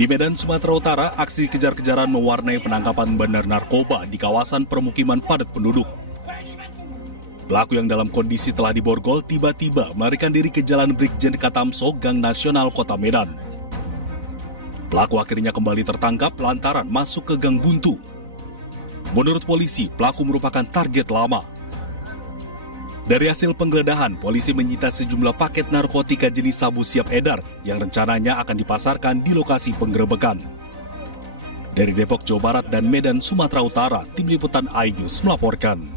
Di Medan, Sumatera Utara, aksi kejar-kejaran mewarnai penangkapan bandar narkoba di kawasan permukiman padat penduduk. Pelaku yang dalam kondisi telah diborgol tiba-tiba melarikan diri ke Jalan Brigjen Katamso, Gang Nasional Kota Medan. Pelaku akhirnya kembali tertangkap lantaran masuk ke Gang Buntu. Menurut polisi, pelaku merupakan target lama. Dari hasil penggeledahan, polisi menyita sejumlah paket narkotika jenis sabu siap edar yang rencananya akan dipasarkan di lokasi penggerebekan. Dari Depok, Jawa Barat dan Medan, Sumatera Utara, Tim Liputan iNews melaporkan.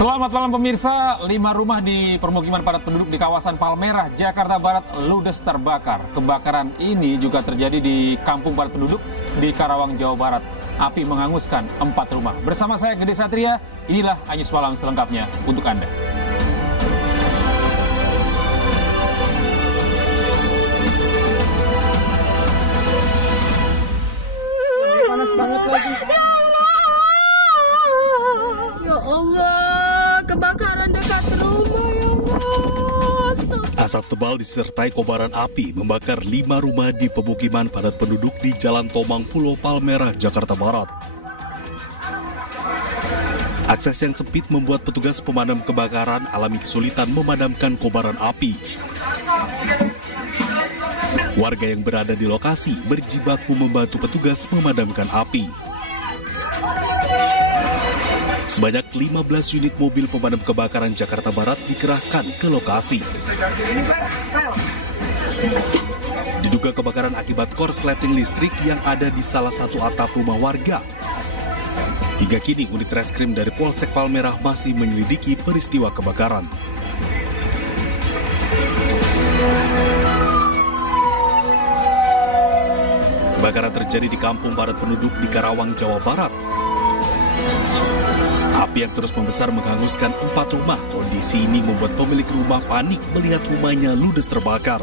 Selamat malam pemirsa, 5 rumah di permukiman padat penduduk di kawasan Palmerah, Jakarta Barat ludes terbakar. Kebakaran ini juga terjadi di kampung padat penduduk di Karawang, Jawa Barat. Api menghanguskan 4 rumah. Bersama saya Gede Satria, inilah iNews Malam selengkapnya untuk Anda. Panas banget lagi. Ya Allah, kebakaran dekat rumah ya Allah. Asap tebal disertai kobaran api membakar 5 rumah di pemukiman padat penduduk di Jalan Tomang, Pulau Palmerah, Jakarta Barat. Akses yang sempit membuat petugas pemadam kebakaran alami kesulitan memadamkan kobaran api. Warga yang berada di lokasi berjibaku membantu petugas memadamkan api. Sebanyak 15 unit mobil pemadam kebakaran Jakarta Barat dikerahkan ke lokasi. Diduga kebakaran akibat korsleting listrik yang ada di salah satu atap rumah warga. Hingga kini unit reskrim dari Polsek Palmerah masih menyelidiki peristiwa kebakaran. Kebakaran terjadi di kampung padat penduduk di Karawang, Jawa Barat. Api yang terus membesar menghanguskan 4 rumah. Kondisi ini membuat pemilik rumah panik melihat rumahnya ludes terbakar.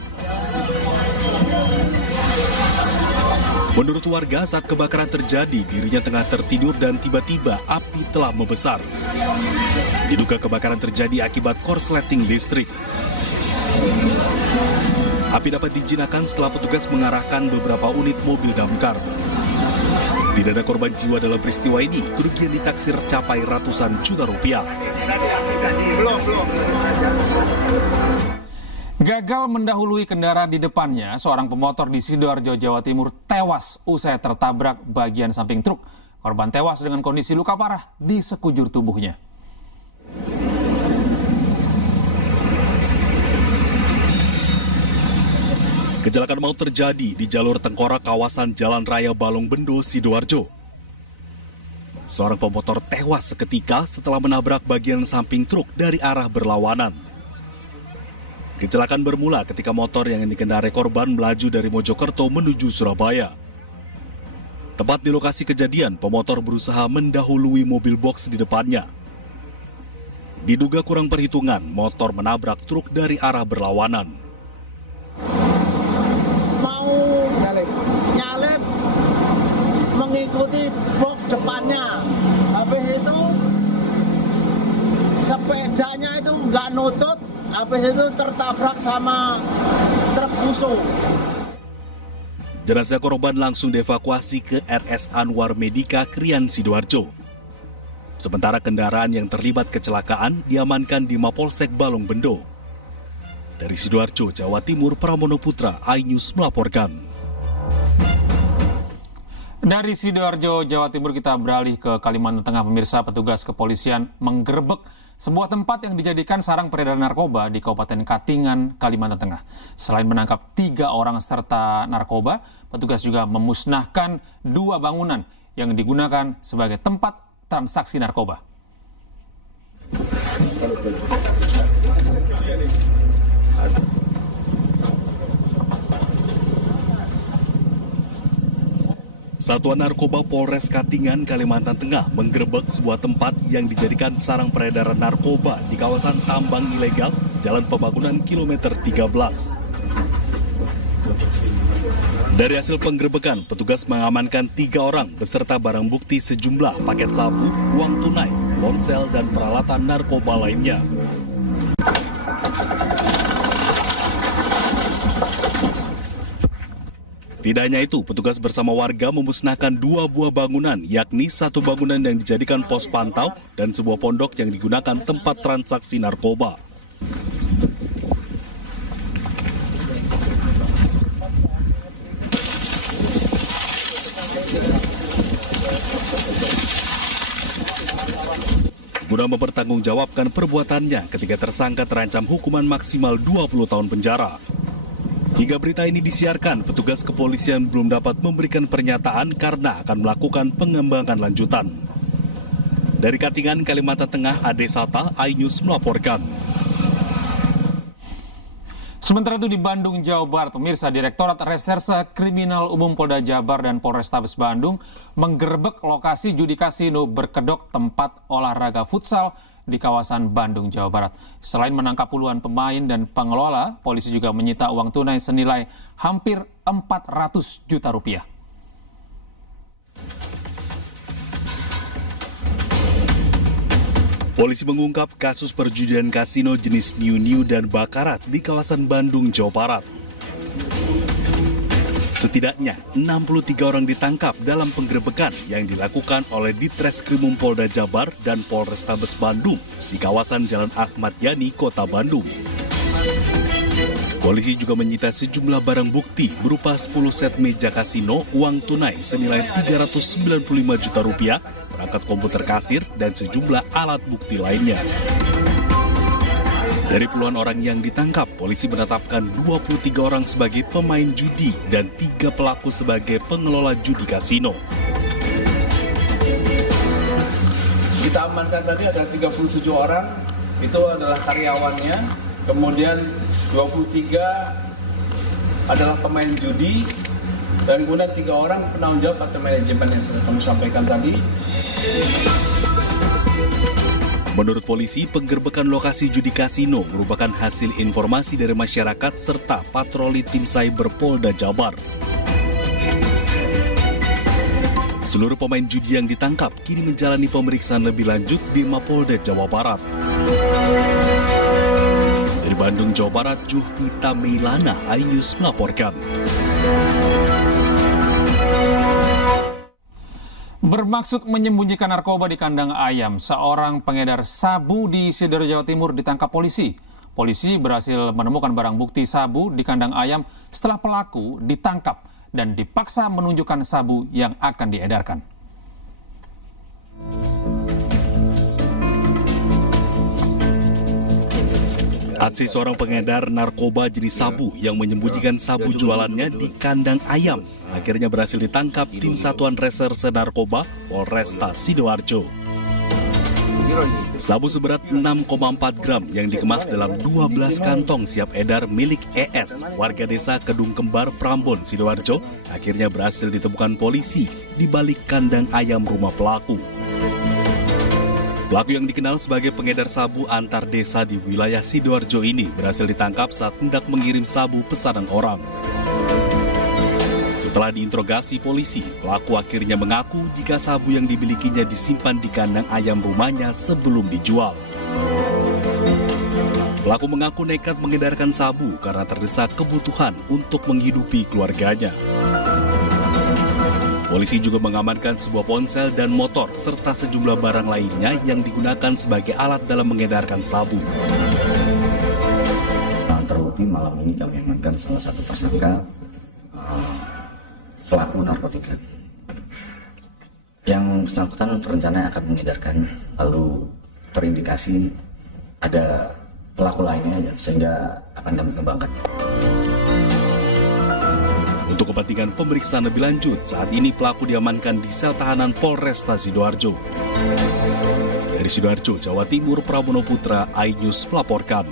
Menurut warga, saat kebakaran terjadi, dirinya tengah tertidur dan tiba-tiba api telah membesar. Diduga kebakaran terjadi akibat korsleting listrik. Api dapat dijinakan setelah petugas mengarahkan beberapa unit mobil damkar. Tidak ada korban jiwa dalam peristiwa ini, kerugian ditaksir capai ratusan juta rupiah. Gagal mendahului kendaraan di depannya, seorang pemotor di Sidoarjo, Jawa Timur tewas usai tertabrak bagian samping truk. Korban tewas dengan kondisi luka parah di sekujur tubuhnya. Kecelakaan maut terjadi di jalur tengkorak kawasan Jalan Raya Balong Bendo, Sidoarjo. Seorang pemotor tewas seketika setelah menabrak bagian samping truk dari arah berlawanan. Kecelakaan bermula ketika motor yang dikendarai korban melaju dari Mojokerto menuju Surabaya. Tepat di lokasi kejadian, pemotor berusaha mendahului mobil box di depannya. Diduga kurang perhitungan, motor menabrak truk dari arah berlawanan. Nyalip mengikuti box depannya, habis itu sepedanya itu nggak nutut, habis itu tertabrak sama truk fuso. Jenazah korban langsung dievakuasi ke RS Anwar Medika, Krian, Sidoarjo. Sementara kendaraan yang terlibat kecelakaan diamankan di Mapolsek Balong Bendo. Dari Sidoarjo, Jawa Timur, Pramono Putra, iNews melaporkan. Dari Sidoarjo, Jawa Timur kita beralih ke Kalimantan Tengah. Pemirsa, petugas kepolisian menggerebek sebuah tempat yang dijadikan sarang peredaran narkoba di Kabupaten Katingan, Kalimantan Tengah. Selain menangkap 3 orang serta narkoba, petugas juga memusnahkan 2 bangunan yang digunakan sebagai tempat transaksi narkoba. Satuan Narkoba Polres Katingan, Kalimantan Tengah menggerebek sebuah tempat yang dijadikan sarang peredaran narkoba di kawasan tambang ilegal Jalan Pembangunan Kilometer 13. Dari hasil penggerebekan, petugas mengamankan 3 orang beserta barang bukti sejumlah paket sabu, uang tunai, ponsel, dan peralatan narkoba lainnya. Tidak hanya itu, petugas bersama warga memusnahkan 2 buah bangunan, yakni satu bangunan yang dijadikan pos pantau dan sebuah pondok yang digunakan tempat transaksi narkoba. Guna mempertanggungjawabkan perbuatannya, ketiga tersangka terancam hukuman maksimal 20 tahun penjara. Hingga berita ini disiarkan, petugas kepolisian belum dapat memberikan pernyataan karena akan melakukan pengembangan lanjutan. Dari Katingan, Kalimantan Tengah, Ade Sata, iNews melaporkan. Sementara itu di Bandung, Jawa Barat, pemirsa, Direktorat Reserse Kriminal Umum Polda Jabar dan Polrestabes Bandung menggerebek lokasi judi kasino berkedok tempat olahraga futsal di kawasan Bandung, Jawa Barat. Selain menangkap puluhan pemain dan pengelola, polisi juga menyita uang tunai senilai hampir 400 juta rupiah. Polisi mengungkap kasus perjudian kasino jenis New dan Bakarat di kawasan Bandung, Jawa Barat. Setidaknya 63 orang ditangkap dalam penggerebekan yang dilakukan oleh Ditreskrimum Polda Jabar dan Polrestabes Bandung di kawasan Jalan Ahmad Yani, Kota Bandung. Polisi juga menyita sejumlah barang bukti berupa 10 set meja kasino, uang tunai senilai 395 juta rupiah, perangkat komputer kasir, dan sejumlah alat bukti lainnya. Dari puluhan orang yang ditangkap, polisi menetapkan 23 orang sebagai pemain judi dan 3 pelaku sebagai pengelola judi kasino. Kita amankan tadi ada 37 orang, itu adalah karyawannya, kemudian 23 adalah pemain judi, dan kemudian 3 orang penanggung jawab atau manajemen yang sudah kami sampaikan tadi. Menurut polisi, penggerbekan lokasi judi kasino merupakan hasil informasi dari masyarakat serta patroli tim cyber Polda Jabar. Seluruh pemain judi yang ditangkap kini menjalani pemeriksaan lebih lanjut di Mapolda Jawa Barat. Dari Bandung, Jawa Barat, Juhpita Meilana, iNews melaporkan. Bermaksud menyembunyikan narkoba di kandang ayam, seorang pengedar sabu di Sidoarjo, Jawa Timur ditangkap polisi. Polisi berhasil menemukan barang bukti sabu di kandang ayam setelah pelaku ditangkap dan dipaksa menunjukkan sabu yang akan diedarkan. Aksi seorang pengedar narkoba jenis sabu yang menyembunyikan sabu jualannya di kandang ayam akhirnya berhasil ditangkap tim Satuan Reserse Narkoba Polresta Sidoarjo. Sabu seberat 6,4 gram yang dikemas dalam 12 kantong siap edar milik ES, warga desa Kedung Kembar, Prambon, Sidoarjo, akhirnya berhasil ditemukan polisi di balik kandang ayam rumah pelaku. Pelaku yang dikenal sebagai pengedar sabu antar desa di wilayah Sidoarjo ini berhasil ditangkap saat hendak mengirim sabu pesanan orang. Setelah diinterogasi polisi, pelaku akhirnya mengaku jika sabu yang dimilikinya disimpan di kandang ayam rumahnya sebelum dijual. Pelaku mengaku nekat mengedarkan sabu karena terdesak kebutuhan untuk menghidupi keluarganya. Polisi juga mengamankan sebuah ponsel dan motor serta sejumlah barang lainnya yang digunakan sebagai alat dalam mengedarkan sabu. Terbukti malam ini kami amankan salah satu tersangka pelaku narkotika. Yang bersangkutan rencananya akan mengedarkan, lalu terindikasi ada pelaku lainnya sehingga akan kami kembangkan. Untuk kepentingan pemeriksaan lebih lanjut, saat ini pelaku diamankan di sel tahanan Polresta Sidoarjo. Dari Sidoarjo, Jawa Timur, Pramono Putra, iNews melaporkan.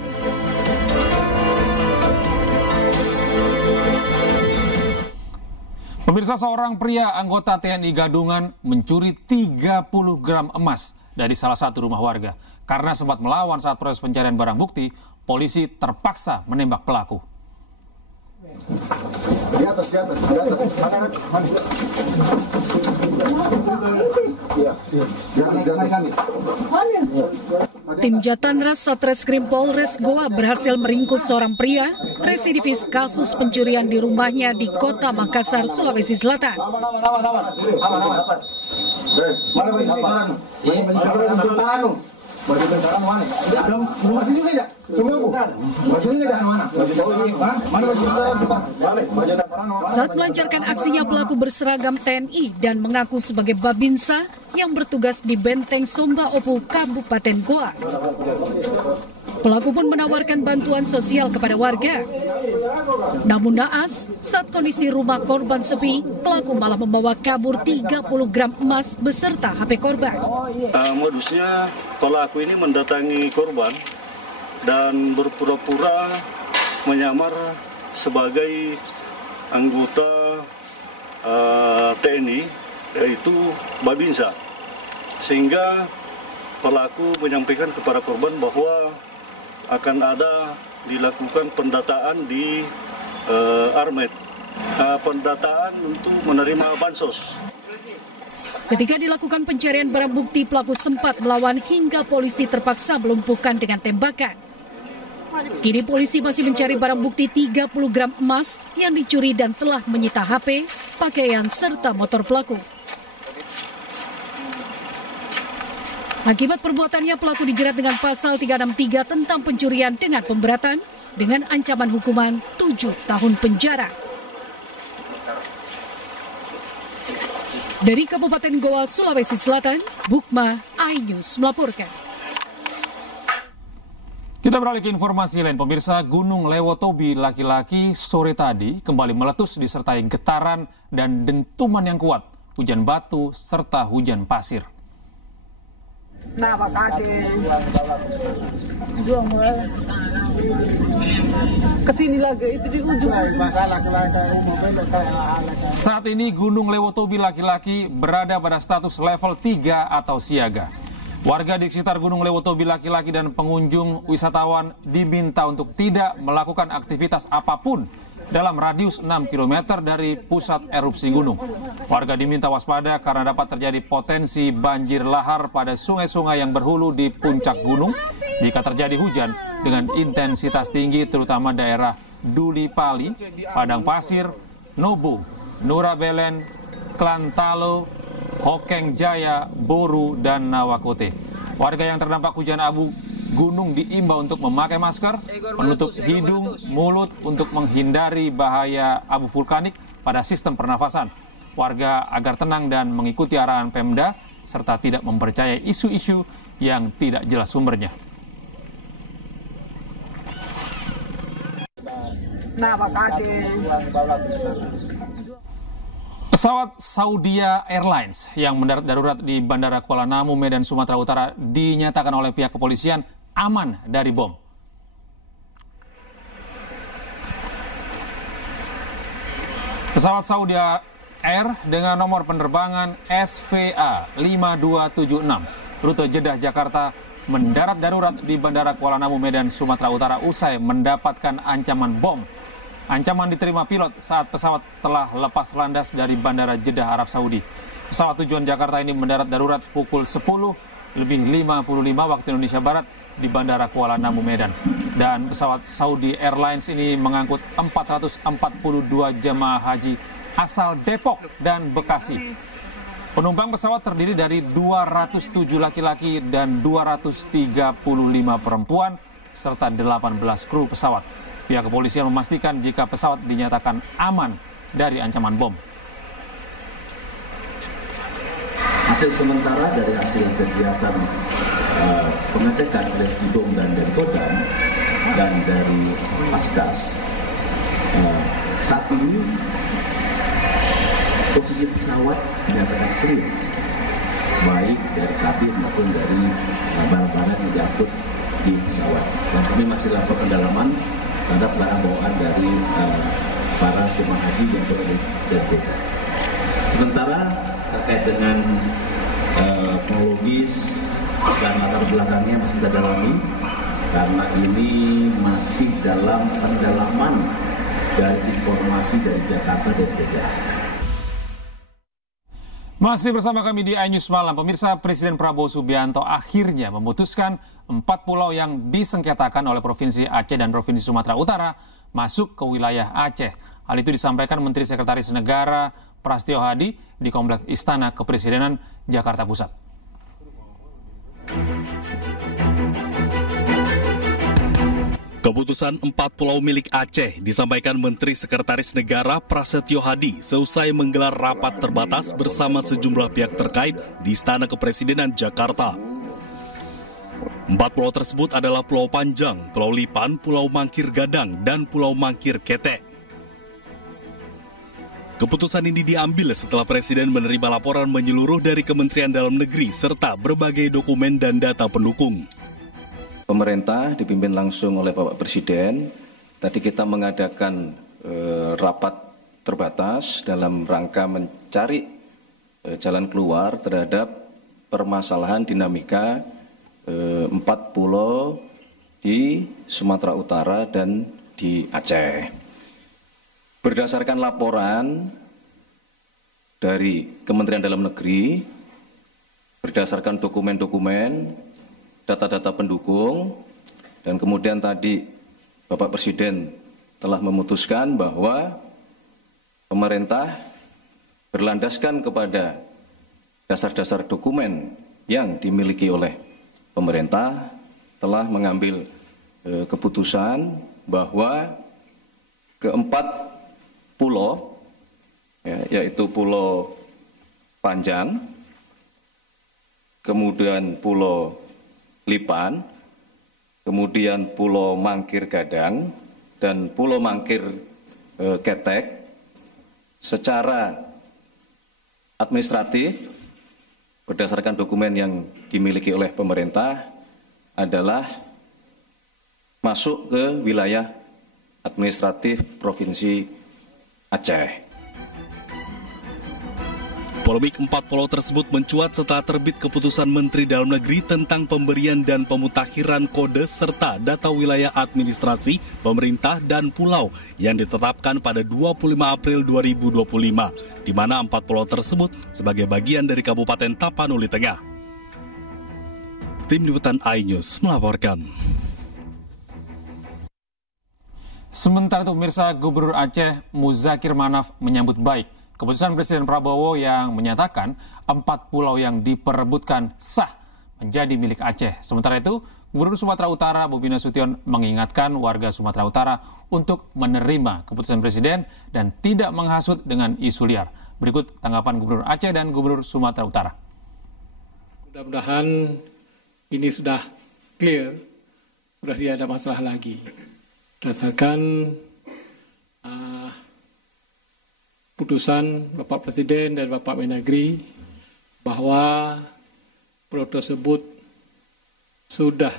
Pemirsa, seorang pria anggota TNI Gadungan mencuri 30 gram emas dari salah satu rumah warga. Karena sempat melawan saat proses pencarian barang bukti, polisi terpaksa menembak pelaku. Di atas. Tim Jatanras Satreskrim Polres Goa berhasil meringkus seorang pria residivis kasus pencurian di rumahnya di Kota Makassar, Sulawesi Selatan. Saat melancarkan aksinya, pelaku berseragam TNI dan mengaku sebagai Babinsa yang bertugas di Benteng Somba Opu, Kabupaten Goa. Pelaku pun menawarkan bantuan sosial kepada warga. Namun naas, saat kondisi rumah korban sepi, pelaku malah membawa kabur 30 gram emas beserta HP korban. Modusnya pelaku ini mendatangi korban dan berpura-pura menyamar sebagai anggota TNI, yaitu Babinsa. Sehingga pelaku menyampaikan kepada korban bahwa akan ada dilakukan pendataan di Armet, pendataan untuk menerima bansos. Ketika dilakukan pencarian barang bukti, pelaku sempat melawan hingga polisi terpaksa melumpuhkan dengan tembakan. Kini polisi masih mencari barang bukti 30 gram emas yang dicuri dan telah menyita HP, pakaian, serta motor pelaku. Akibat perbuatannya, pelaku dijerat dengan pasal 363 tentang pencurian dengan pemberatan dengan ancaman hukuman 7 tahun penjara. Dari Kabupaten Goa, Sulawesi Selatan, Bukma, iNews melaporkan. Kita beralih ke informasi lain, pemirsa. Gunung Lewotobi laki-laki sore tadi kembali meletus disertai getaran dan dentuman yang kuat, hujan batu, serta hujan pasir. Nah, Pak Ade. Kesini lagi, itu di ujung. Saat ini Gunung Lewotobi laki-laki berada pada status level 3 atau siaga. Warga di sekitar Gunung Lewotobi laki-laki dan pengunjung wisatawan diminta untuk tidak melakukan aktivitas apapun dalam radius 6 km dari pusat erupsi gunung. Warga diminta waspada karena dapat terjadi potensi banjir lahar pada sungai-sungai yang berhulu di puncak gunung jika terjadi hujan dengan intensitas tinggi, terutama daerah Duli Pali, Padang Pasir, Nobo, Nurabelen, Klantalo, Hokeng Jaya, Boru, dan Nawakote. Warga yang terdampak hujan abu gunung diimbau untuk memakai masker, menutup hidung, mulut untuk menghindari bahaya abu vulkanik pada sistem pernafasan. Warga agar tenang dan mengikuti arahan Pemda, serta tidak mempercayai isu-isu yang tidak jelas sumbernya. Nah, Pak Ade. Pesawat Saudia Airlines yang mendarat darurat di Bandara Kuala Namu, Medan, Sumatera Utara dinyatakan oleh pihak kepolisian aman dari bom. Pesawat Saudia Air dengan nomor penerbangan SVA 5276 rute Jeddah Jakarta mendarat darurat di Bandara Kuala Namu, Medan, Sumatera Utara usai mendapatkan ancaman bom. Ancaman diterima pilot saat pesawat telah lepas landas dari Bandara Jeddah, Arab Saudi. Pesawat tujuan Jakarta ini mendarat darurat pukul 10:55 waktu Indonesia Barat di Bandara Kuala Namu, Medan. Dan pesawat Saudi Airlines ini mengangkut 442 jemaah haji asal Depok dan Bekasi. Penumpang pesawat terdiri dari 207 laki-laki dan 235 perempuan serta 18 kru pesawat. Pihak kepolisian memastikan jika pesawat dinyatakan aman dari ancaman bom. Hasil sementara dari hasil kegiatan pengecekan oleh Bidom dan Denkodam dan dari Paskas, saat ini posisi pesawat dinyatakan clear, baik dari kabin maupun dari barang-barang yang diangkut di pesawat. Dan kami masih lakukan pendalaman terhadap barang bawaan dari para jemaah haji yang berada di Jeddah. Sementara terkait dengan kronologis dan latar belakangnya masih kita dalami karena ini masih dalam pendalaman dari informasi dari Jakarta dan jajaran. Masih bersama kami di iNews Malam, pemirsa, Presiden Prabowo Subianto akhirnya memutuskan 4 pulau yang disengketakan oleh Provinsi Aceh dan Provinsi Sumatera Utara masuk ke wilayah Aceh. Hal itu disampaikan Menteri Sekretaris Negara Prasetyo Hadi di Kompleks Istana Kepresidenan Jakarta Pusat. Keputusan 4 pulau milik Aceh disampaikan Menteri Sekretaris Negara Prasetyo Hadi seusai menggelar rapat terbatas bersama sejumlah pihak terkait di Istana Kepresidenan Jakarta. 4 pulau tersebut adalah Pulau Panjang, Pulau Lipan, Pulau Mangkir Gadang, dan Pulau Mangkir Ketek. Keputusan ini diambil setelah Presiden menerima laporan menyeluruh dari Kementerian Dalam Negeri serta berbagai dokumen dan data pendukung. Pemerintah dipimpin langsung oleh Bapak Presiden, tadi kita mengadakan rapat terbatas dalam rangka mencari jalan keluar terhadap permasalahan dinamika 4 pulau di Sumatera Utara dan di Aceh. Berdasarkan laporan dari Kementerian Dalam Negeri, berdasarkan dokumen-dokumen, data-data pendukung, dan kemudian tadi Bapak Presiden telah memutuskan bahwa pemerintah berlandaskan kepada dasar-dasar dokumen yang dimiliki oleh pemerintah telah mengambil keputusan bahwa keempat pulau, yaitu Pulau Panjang, kemudian Pulau Lipan, kemudian Pulau Mangkir Gadang, dan Pulau Mangkir Ketek secara administratif berdasarkan dokumen yang dimiliki oleh pemerintah adalah masuk ke wilayah administratif Provinsi Aceh. Polemik 4 pulau tersebut mencuat setelah terbit keputusan Menteri Dalam Negeri tentang pemberian dan pemutakhiran kode serta data wilayah administrasi, pemerintah, dan pulau yang ditetapkan pada 25 April 2025, di mana 4 pulau tersebut sebagai bagian dari Kabupaten Tapanuli Tengah. Tim Liputan iNews melaporkan. Sementara itu, pemirsa, Gubernur Aceh Muzakir Manaf menyambut baik keputusan Presiden Prabowo yang menyatakan 4 pulau yang diperebutkan sah menjadi milik Aceh. Sementara itu, Gubernur Sumatera Utara Bobi Nasution mengingatkan warga Sumatera Utara untuk menerima keputusan Presiden dan tidak menghasut dengan isu liar. Berikut tanggapan Gubernur Aceh dan Gubernur Sumatera Utara. Mudah-mudahan ini sudah clear, sudah tidak ada masalah lagi. Berdasarkan putusan Bapak Presiden dan Bapak Mendagri bahwa pulau tersebut sudah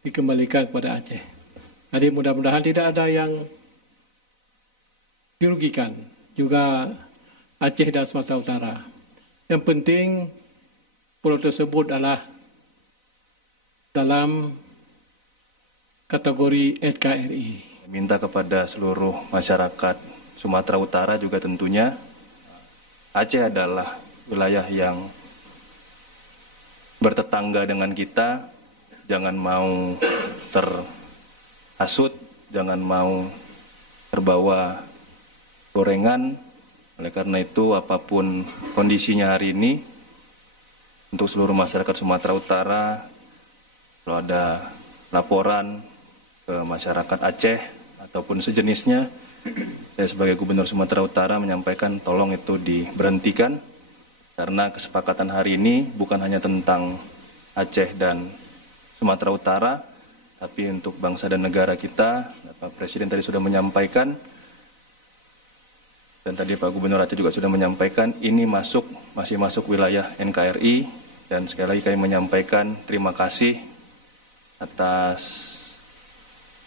dikembalikan kepada Aceh. Jadi mudah-mudahan tidak ada yang dirugikan, juga Aceh dan Sumatera Utara. Yang penting pulau tersebut adalah dalam kategori NKRI. Minta kepada seluruh masyarakat Sumatera Utara juga tentunya Aceh adalah wilayah yang bertetangga dengan kita, jangan mau terhasut, jangan mau terbawa gorengan. Oleh karena itu apapun kondisinya hari ini, untuk seluruh masyarakat Sumatera Utara, kalau ada laporan ke masyarakat Aceh ataupun sejenisnya, saya sebagai Gubernur Sumatera Utara menyampaikan tolong itu diberhentikan, karena kesepakatan hari ini bukan hanya tentang Aceh dan Sumatera Utara, tapi untuk bangsa dan negara kita. Pak Presiden tadi sudah menyampaikan, dan tadi Pak Gubernur Aceh juga sudah menyampaikan, ini masih masuk wilayah NKRI, dan sekali lagi kami menyampaikan terima kasih atas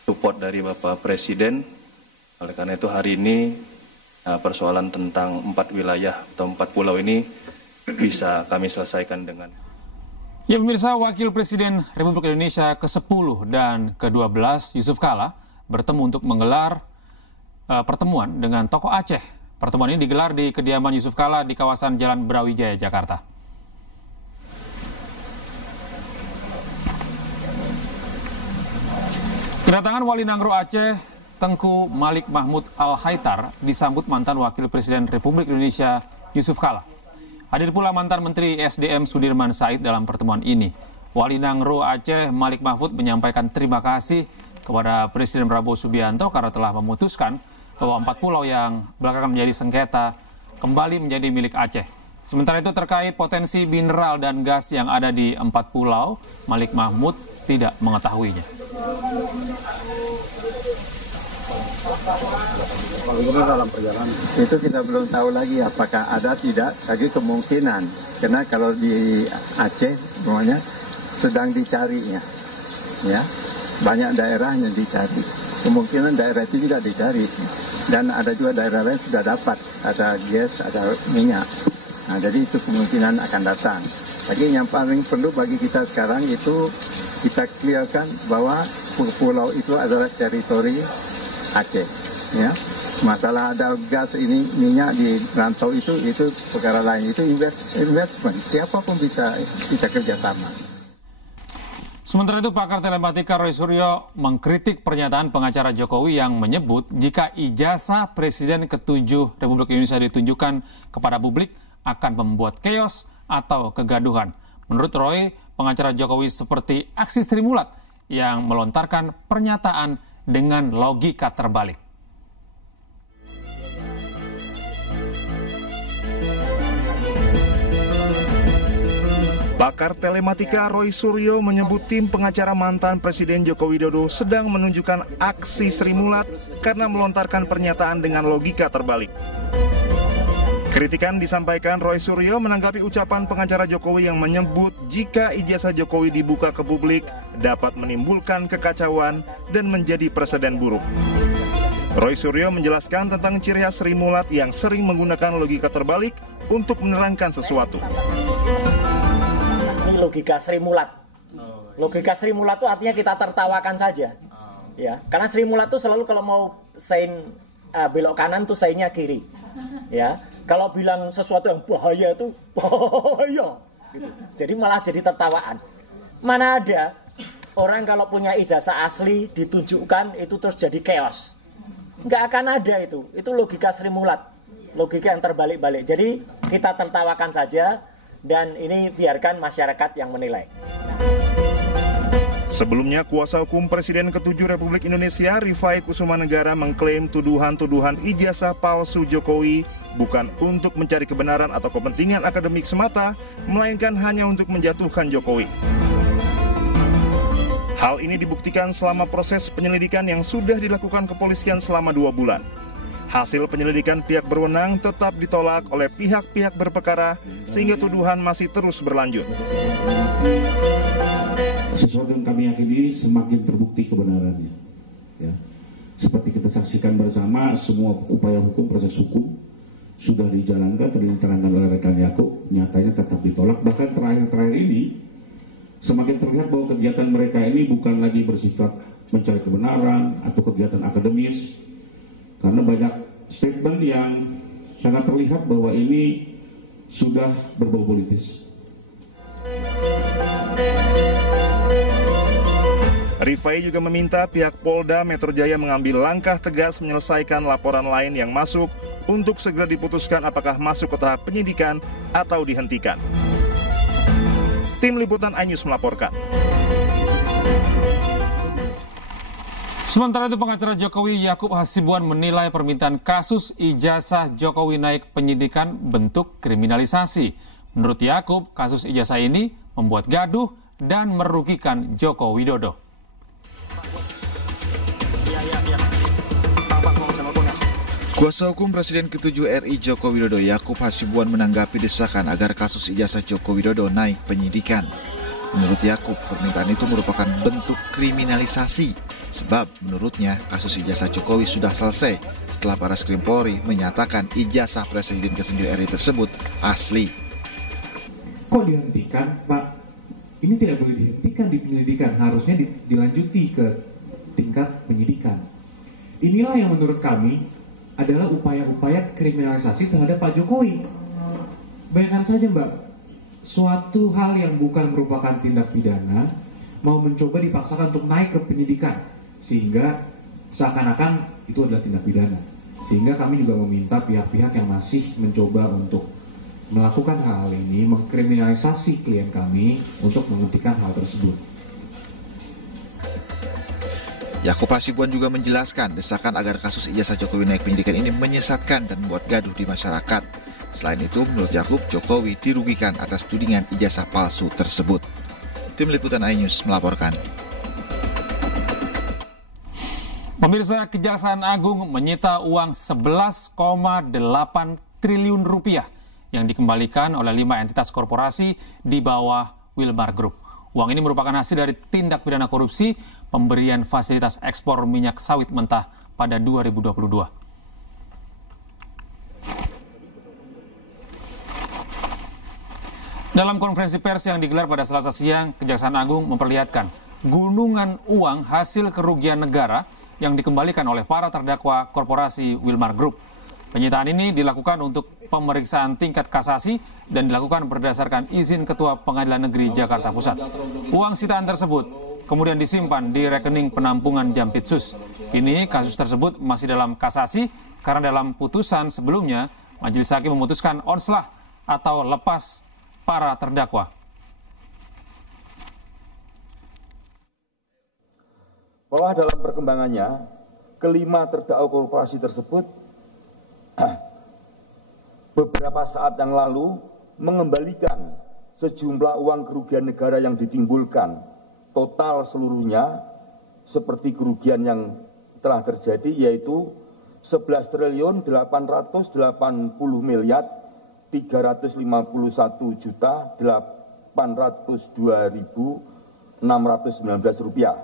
support dari Bapak Presiden. Oleh karena itu hari ini persoalan tentang 4 wilayah atau 4 pulau ini bisa kami selesaikan dengan. Ya pemirsa, Wakil Presiden Republik Indonesia ke-10 dan ke-12 Yusuf Kala bertemu untuk menggelar pertemuan dengan tokoh Aceh. Pertemuan ini digelar di kediaman Yusuf Kala di kawasan Jalan Brawijaya, Jakarta. Kedatangan Wali Nangro Aceh, Tengku Malik Mahmud Al-Haitar, disambut mantan Wakil Presiden Republik Indonesia Yusuf Kala. Hadir pula mantan Menteri SDM Sudirman Said dalam pertemuan ini. Wali Nangro Aceh Malik Mahmud menyampaikan terima kasih kepada Presiden Prabowo Subianto karena telah memutuskan bahwa 4 pulau yang belakangan menjadi sengketa kembali menjadi milik Aceh. Sementara itu terkait potensi mineral dan gas yang ada di 4 pulau, Malik Mahmud tidak mengetahuinya. Dalam perjalanan itu kita belum tahu lagi apakah ada tidak, lagi kemungkinan karena kalau di Aceh semuanya sedang dicarinya, ya banyak daerah yang dicari, kemungkinan daerah itu tidak dicari dan ada juga daerah lain sudah dapat, ada gas, ada minyak, nah jadi itu kemungkinan akan datang. Lagi yang paling perlu bagi kita sekarang itu kita clearkan bahwa pulau itu adalah teritori Aceh, ya. Masalah ada gas ini minyak di rantau itu perkara lain, itu investment. Siapapun bisa kita kerjasama. Sementara itu pakar telematika Roy Suryo mengkritik pernyataan pengacara Jokowi yang menyebut jika ijazah Presiden ke-7 Republik Indonesia ditunjukkan kepada publik akan membuat chaos atau kegaduhan. Menurut Roy, pengacara Jokowi seperti aksi Sri Mulat yang melontarkan pernyataan dengan logika terbalik. Pakar telematika Roy Suryo menyebut tim pengacara mantan Presiden Joko Widodo sedang menunjukkan aksi Sri Mulat karena melontarkan pernyataan dengan logika terbalik. Kritikan disampaikan Roy Suryo menanggapi ucapan pengacara Jokowi yang menyebut jika ijazah Jokowi dibuka ke publik dapat menimbulkan kekacauan dan menjadi presiden buruk. Roy Suryo menjelaskan tentang ciri khas Sri Mulat yang sering menggunakan logika terbalik untuk menerangkan sesuatu. Ini logika Sri Mulat. Logika Sri Mulat itu artinya kita tertawakan saja. Ya, karena Sri Mulat itu selalu kalau mau sein belok kanan tuh seinnya kiri. Ya, kalau bilang sesuatu yang bahaya itu bahaya gitu. Jadi malah jadi tertawaan. Mana ada orang kalau punya ijazah asli ditunjukkan itu terus jadi chaos. Nggak akan ada itu logika Sri Mulat, logika yang terbalik-balik. Jadi kita tertawakan saja dan ini biarkan masyarakat yang menilai. Sebelumnya, kuasa hukum Presiden ke-7 Republik Indonesia, Rifai Kusumanegara, mengklaim tuduhan-tuduhan ijazah palsu Jokowi bukan untuk mencari kebenaran atau kepentingan akademik semata, melainkan hanya untuk menjatuhkan Jokowi. Hal ini dibuktikan selama proses penyelidikan yang sudah dilakukan kepolisian selama 2 bulan. Hasil penyelidikan pihak berwenang tetap ditolak oleh pihak-pihak berperkara sehingga tuduhan masih terus berlanjut. Sesuatu yang kami yakini semakin terbukti kebenarannya. Ya. Seperti kita saksikan bersama, semua upaya hukum, proses hukum sudah dijalankan, tadi diterangkan oleh rekan Yakub, nyatanya tetap ditolak. Bahkan terakhir-terakhir ini semakin terlihat bahwa kegiatan mereka ini bukan lagi bersifat mencari kebenaran atau kegiatan akademis, karena banyak statement yang sangat terlihat bahwa ini sudah berbau politis. Rifai juga meminta pihak Polda Metro Jaya mengambil langkah tegas menyelesaikan laporan lain yang masuk untuk segera diputuskan apakah masuk ke tahap penyidikan atau dihentikan. Tim Liputan iNews melaporkan. Sementara itu pengacara Jokowi Yakub Hasibuan menilai permintaan kasus ijazah Jokowi naik penyidikan bentuk kriminalisasi. Menurut Yakub, kasus ijazah ini membuat gaduh dan merugikan Joko Widodo. Kuasa hukum Presiden ke-7 RI Joko Widodo Yakub Hasibuan menanggapi desakan agar kasus ijazah Joko Widodo naik penyidikan. Menurut Yakub, permintaan itu merupakan bentuk kriminalisasi. Sebab menurutnya kasus ijazah Jokowi sudah selesai setelah Baris Krim Polri menyatakan ijazah Presiden ke-7 RI tersebut asli. Kok dihentikan, Pak? Ini tidak boleh dihentikan di penyelidikan, harusnya dilanjuti ke tingkat penyidikan. Inilah yang menurut kami adalah upaya-upaya kriminalisasi terhadap Pak Jokowi. Bayangkan saja Mbak, suatu hal yang bukan merupakan tindak pidana mau mencoba dipaksakan untuk naik ke penyidikan, sehingga seakan-akan itu adalah tindak pidana. Sehingga kami juga meminta pihak-pihak yang masih mencoba untuk melakukan hal ini, mengkriminalisasi klien kami untuk menghentikan hal tersebut. Yakub Hasibuan juga menjelaskan desakan agar kasus ijazah Jokowi naik penyidikan ini menyesatkan dan membuat gaduh di masyarakat. Selain itu, menurut Yakub, Jokowi dirugikan atas tudingan ijazah palsu tersebut. Tim Liputan iNews melaporkan. Pemirsa, Kejaksaan Agung menyita uang 11,8 triliun rupiah yang dikembalikan oleh 5 entitas korporasi di bawah Wilmar Group. Uang ini merupakan hasil dari tindak pidana korupsi pemberian fasilitas ekspor minyak sawit mentah pada 2022. Dalam konferensi pers yang digelar pada Selasa siang, Kejaksaan Agung memperlihatkan gunungan uang hasil kerugian negara yang dikembalikan oleh para terdakwa korporasi Wilmar Group. Penyitaan ini dilakukan untuk pemeriksaan tingkat kasasi dan dilakukan berdasarkan izin Ketua Pengadilan Negeri Jakarta Pusat. Uang sitaan tersebut kemudian disimpan di rekening penampungan Jampitsus. Kini kasus tersebut masih dalam kasasi karena dalam putusan sebelumnya Majelis Hakim memutuskan onslah atau lepas para terdakwa. Bahwa dalam perkembangannya, kelima terdakwa korporasi tersebut beberapa saat yang lalu mengembalikan sejumlah uang kerugian negara yang ditimbulkan. Total seluruhnya seperti kerugian yang telah terjadi yaitu 11.881.802.619 rupiah.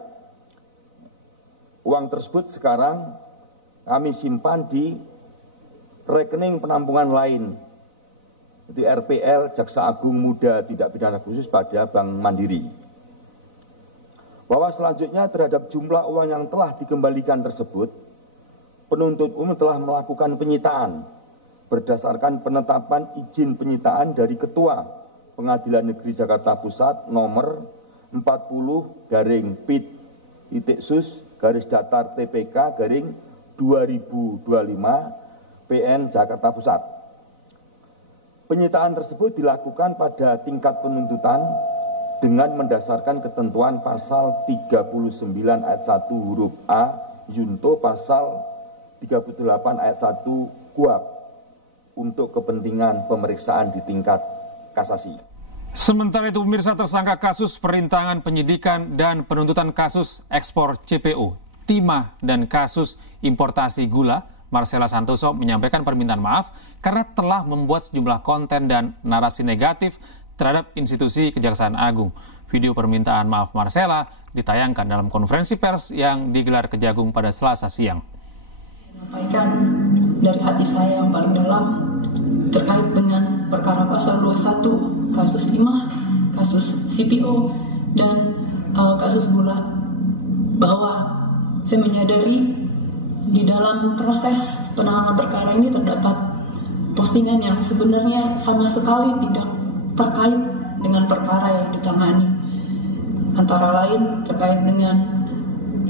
Uang tersebut sekarang kami simpan di rekening penampungan lain, itu RPL Jaksa Agung Muda Tindak Pidana Khusus pada Bank Mandiri. Bahwa selanjutnya terhadap jumlah uang yang telah dikembalikan tersebut, penuntut umum telah melakukan penyitaan berdasarkan penetapan izin penyitaan dari Ketua Pengadilan Negeri Jakarta Pusat nomor 40-PIT-sus-TPK-2025 PN Jakarta Pusat. Penyitaan tersebut dilakukan pada tingkat penuntutan dengan mendasarkan ketentuan pasal 39 ayat 1 huruf A Junto pasal 38 ayat 1 KUHP untuk kepentingan pemeriksaan di tingkat kasasi. Sementara itu, pemirsa, tersangka kasus perintangan penyidikan dan penuntutan kasus ekspor CPO, timah dan kasus importasi gula, Marcella Santoso menyampaikan permintaan maaf karena telah membuat sejumlah konten dan narasi negatif terhadap institusi Kejaksaan Agung. Video permintaan maaf Marcella ditayangkan dalam konferensi pers yang digelar Kejagung pada Selasa siang. Sampaikan dari hati saya yang paling dalam terkait dengan perkara pasal 21, kasus timah, kasus CPO, dan kasus gula, bahwa saya menyadari di dalam proses penanganan perkara ini terdapat postingan yang sebenarnya sama sekali tidak terkait dengan perkara yang ditangani. Antara lain terkait dengan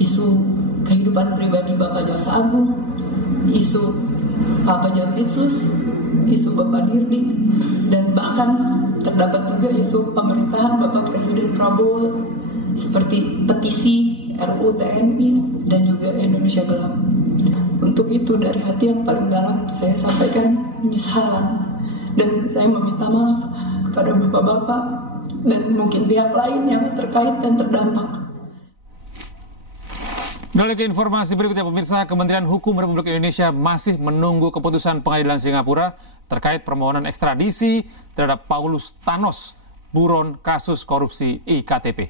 isu kehidupan pribadi Bapak Jaksa Agung, isu Bapak Jampitsus, isu Bapak Dirdik, dan bahkan terdapat juga isu pemerintahan Bapak Presiden Prabowo seperti petisi RUU TNI dan juga Indonesia Gelap. Untuk itu dari hati yang paling dalam saya sampaikan penyesalan dan saya meminta maaf kepada bapak-bapak dan mungkin pihak lain yang terkait dan terdampak. Beralih ke informasi berikutnya, pemirsa, Kementerian Hukum Republik Indonesia masih menunggu keputusan Pengadilan Singapura terkait permohonan ekstradisi terhadap Paulus Thanos, buron kasus korupsi IKTP.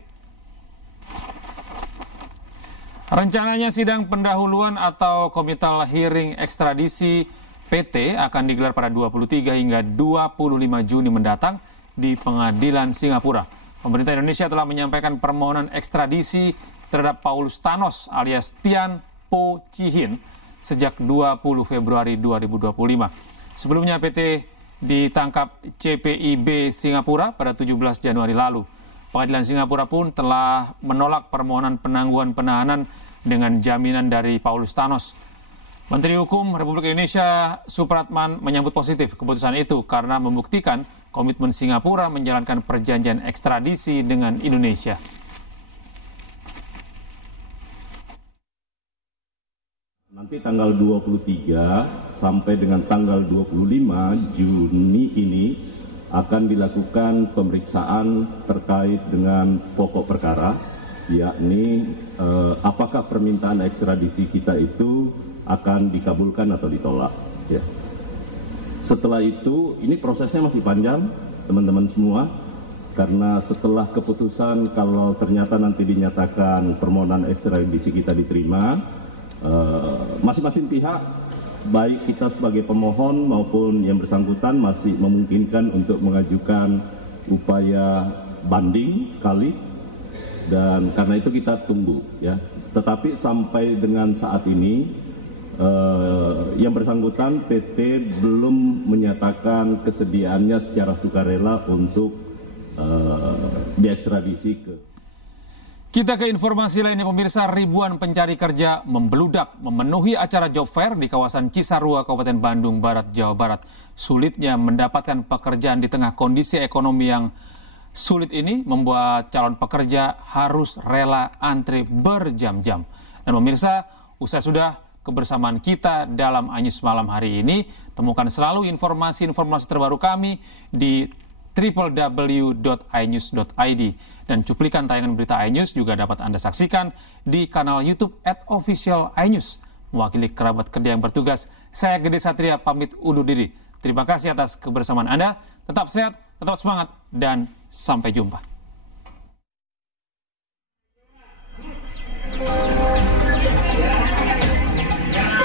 Rencananya sidang pendahuluan atau committal hearing ekstradisi PT akan digelar pada 23 hingga 25 Juni mendatang di Pengadilan Singapura. Pemerintah Indonesia telah menyampaikan permohonan ekstradisi terhadap Paulus Thanos alias Tian Po Chi Hin sejak 20 Februari 2025. Sebelumnya PT ditangkap CPIB Singapura pada 17 Januari lalu. Pengadilan Singapura pun telah menolak permohonan penangguhan penahanan dengan jaminan dari Paulus Thanos. Menteri Hukum Republik Indonesia Supratman menyambut positif keputusan itu karena membuktikan komitmen Singapura menjalankan perjanjian ekstradisi dengan Indonesia. Nanti tanggal 23 sampai dengan tanggal 25 Juni ini akan dilakukan pemeriksaan terkait dengan pokok perkara, yakni apakah permintaan ekstradisi kita itu akan dikabulkan atau ditolak. Ya. Setelah itu, ini prosesnya masih panjang, teman-teman semua, karena setelah keputusan kalau ternyata nanti dinyatakan permohonan ekstradisi kita diterima, masing-masing pihak, baik kita sebagai pemohon maupun yang bersangkutan masih memungkinkan untuk mengajukan upaya banding sekali, dan karena itu kita tunggu. Ya. Tetapi sampai dengan saat ini, yang bersangkutan PT belum menyatakan kesediaannya secara sukarela untuk diekstradisi ke. Kita ke informasi lainnya, pemirsa. Ribuan pencari kerja membeludak memenuhi acara job fair di kawasan Cisarua, Kabupaten Bandung Barat, Jawa Barat. Sulitnya mendapatkan pekerjaan di tengah kondisi ekonomi yang sulit ini membuat calon pekerja harus rela antri berjam-jam. Dan pemirsa, usai sudah kebersamaan kita dalam iNews malam hari ini. Temukan selalu informasi-informasi terbaru kami di www.inews.id. Dan cuplikan tayangan berita iNews juga dapat Anda saksikan di kanal YouTube @official_inews. Mewakili kerabat kerja yang bertugas, saya Gede Satria pamit undur diri. Terima kasih atas kebersamaan Anda. Tetap sehat, tetap semangat, dan sampai jumpa.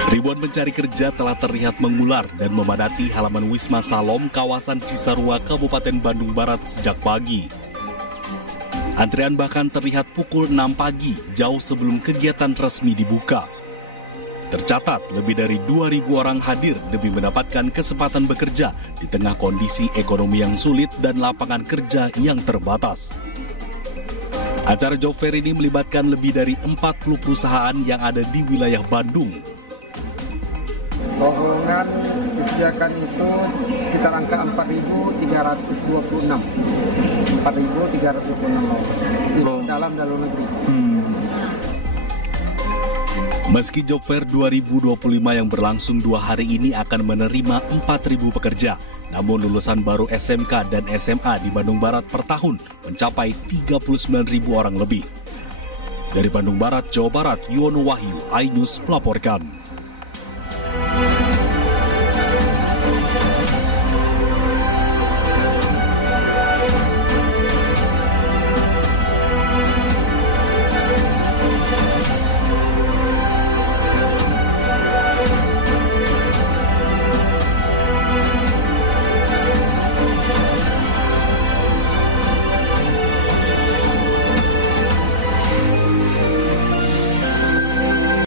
Ribuan pencari kerja telah terlihat mengular dan memadati halaman Wisma Salom kawasan Cisarua, Kabupaten Bandung Barat sejak pagi. Antrian bahkan terlihat pukul 6 pagi, jauh sebelum kegiatan resmi dibuka. Tercatat lebih dari 2.000 orang hadir demi mendapatkan kesempatan bekerja di tengah kondisi ekonomi yang sulit dan lapangan kerja yang terbatas. Acara job fair ini melibatkan lebih dari 40 perusahaan yang ada di wilayah Bandung. Lowongan disediakan itu sekitar angka 4.326. 4.326 di dalam negeri. Meski job fair 2025 yang berlangsung 2 hari ini akan menerima 4.000 pekerja, namun lulusan baru SMK dan SMA di Bandung Barat per tahun mencapai 39.000 orang lebih. Dari Bandung Barat, Jawa Barat, Yuwono Wahyu, iNews melaporkan.